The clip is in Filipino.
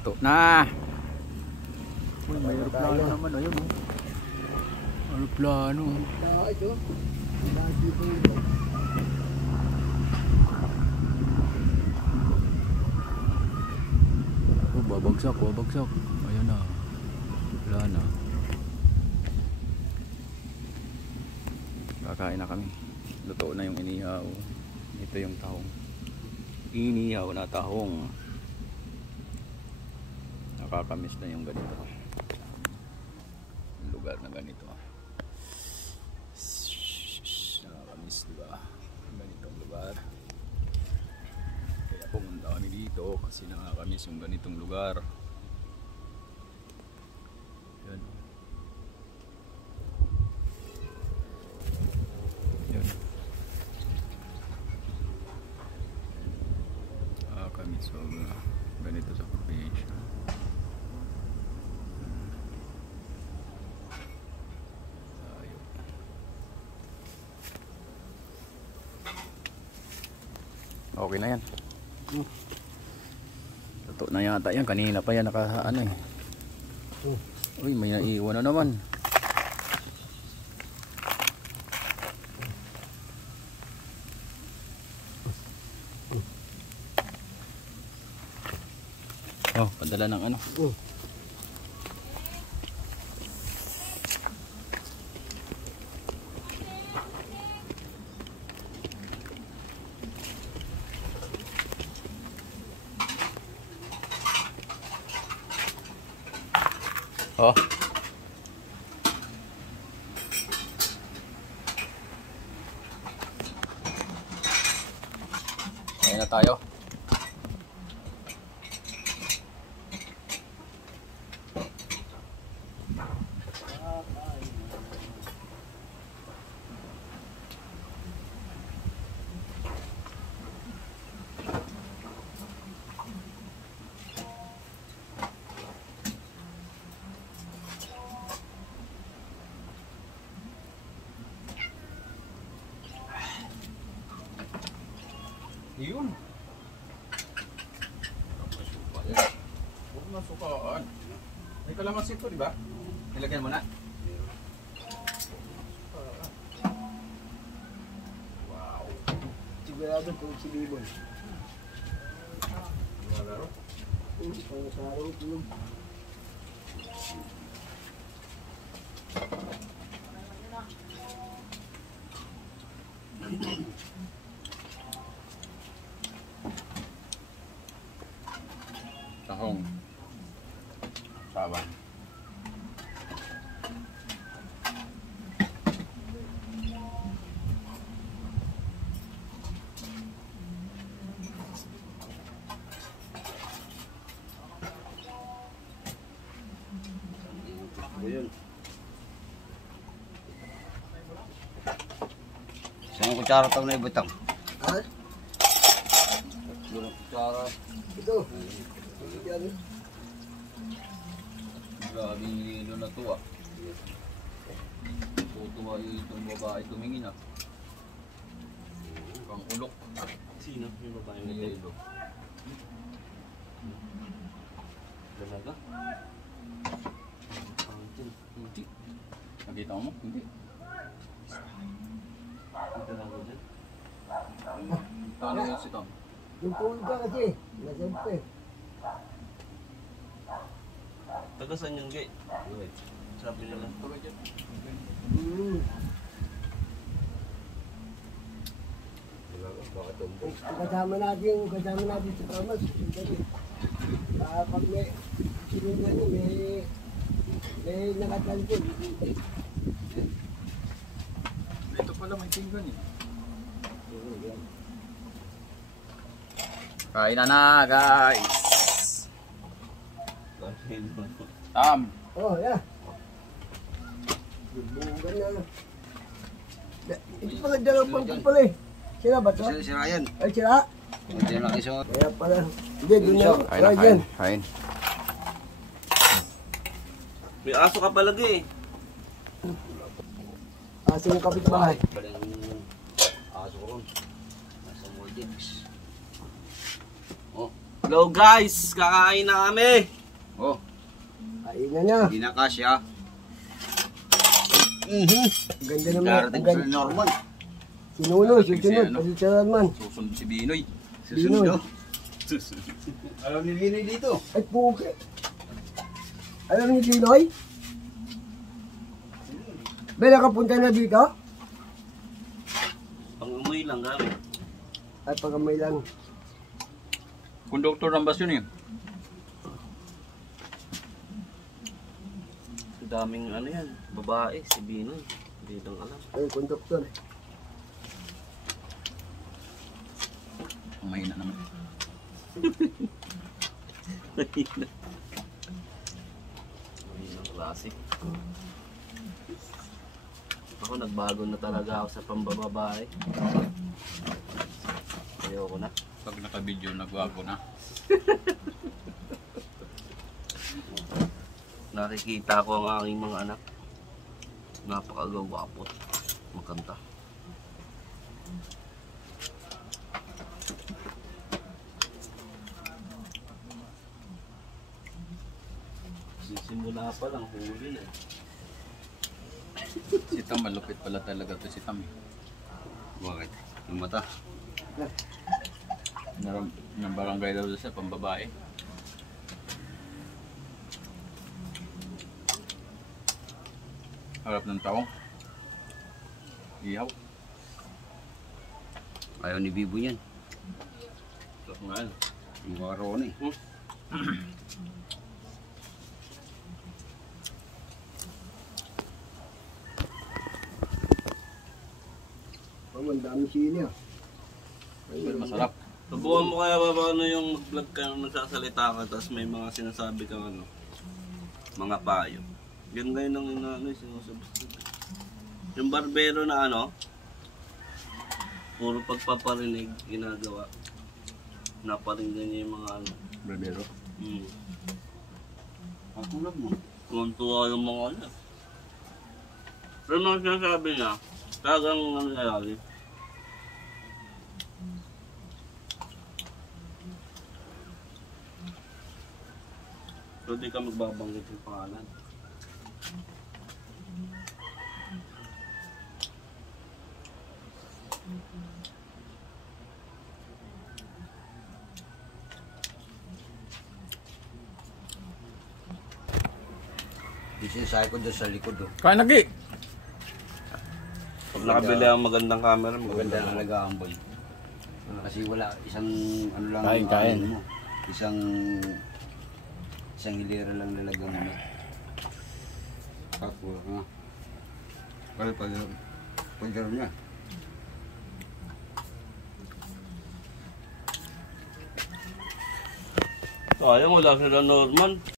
Luto na. Uy, may aeroplano naman. Ayun o. Aeroplano. Ito. Oh, babagsak, babagsak. Ayun na. Wala na. Kakain na kami. Luto na yung inihaw. Ito yung tahong. Inihaw na tahong. Nakakamiss na yung ganito. Yung lugar na ganito. Nakakamiss, diba? Ganitong lugar. Kaya pumunta kami dito kasi nakakamiss yung ganitong lugar. Yan. Yan. Nakakamiss so, ganito sa probinsya. Okay na yan. Luto na yata yan. Kanina pa yan naka ano eh. Uy, may naiwan na naman. Oh, padala ng ano. Oh. Ayan na tayo. Yun. Huwag na sukaan. May kalamansi ito, di ba? Nilagyan mo na. Wow. Sigurado kung si Bibon. Malaro? Pang-sarong tulog. Tahong. Saban. Ayun. Isang kutsara tayo na ibutang. Ha? Isang kutsara. Ito. Yan. Grabe yung lilo na to ah. Tutuwa itong babae tumingin ah. Pang ulok. Sino? Yung babae na Lilo. Talaga? Hindi. Nakita mo? Hindi. Ito lang ko dyan. Talo yan si Tom. Yung pulo ka kasi. Nasente. Taga saan yung gay? Sabi nila. Kasama natin sa Kamas. Pag may sinundan nyo, may nakatalpon. Dito pala may tinggan eh. Kain na guys. Tam. Oh, yeah. Bubugan na. Ito pala dalawang ko pala eh. Sila ba ito? Si Ryan. Ay, sila? Hindi na isuot. Kaya pala. Hindi, doon na. Kain na, kain. Kain. May aso ka pala gay. Aso ng kapitbahay. Paling aso ko ron. Nasa Mordex. Oh. Hello guys, kakain na kami. Oh, Kain na na. hindi na kasya. Ganda naman. Darating Ang ko ganda. sa Norman. Sinuno, Darating si susunod. ano. Pasitsaran man. Susunod si Binoy. Susunod Binoy. oh. Alam ni Binoy dito. Ay, puke. Alam ni Dinoy? Ba, nakapunta na dito? Pang-amoy lang gamit. Ay, pagamay lang. Konduktor ng bus yun eh. Daming ano yan, babae, si Binoy. Hindi lang alam. Ay, konduktor. Ang mahina naman. Ang klase. Ako nagbago na talaga ako sa pambababae. Ayoko na. Pag naka-video, nagwago na. Nakikita ko ang aking mga anak. Napakagawapot. Maganda. Simula pa lang, huli na. Si Tam, malupit pala talaga to si Tam eh. Bakit? Yung mata. Ng barangay daw sa pambabae. Harap ng taong. Ihaw. Ayaw ni Bibo yan. Sarap nga yan. Yung karoon eh. Oh, ang dami sili ah. Pero masarap. Subukan mo kaya ba ano yung mag-vlog ka nagsasalita ka tapos may mga sinasabi kang ano, mga payo. Yun ngayon ang inaano, sinusubscribe. Yung barbero na ano, puro pagpaparinig ginagawa. Naparinggan niya yung mga ano. Barbero. Ang tulad mo. Kung tuwa yung mga ano. Pero mga sinasabi niya, talagang ano nangyayari. So di ka magbabanggit yung pangalan. Isinsay ko doon sa likod oh. Kain lagi! Pag nakabili ang magandang camera, Maganda maganda na talaga ang boy. Kasi wala, isang ano lang. Kain, ang kain. ano mo. Isang hilera lang lalagyan mo. Tapos nga. Kaya pag puncher niya. Sayang, wala sila Norman.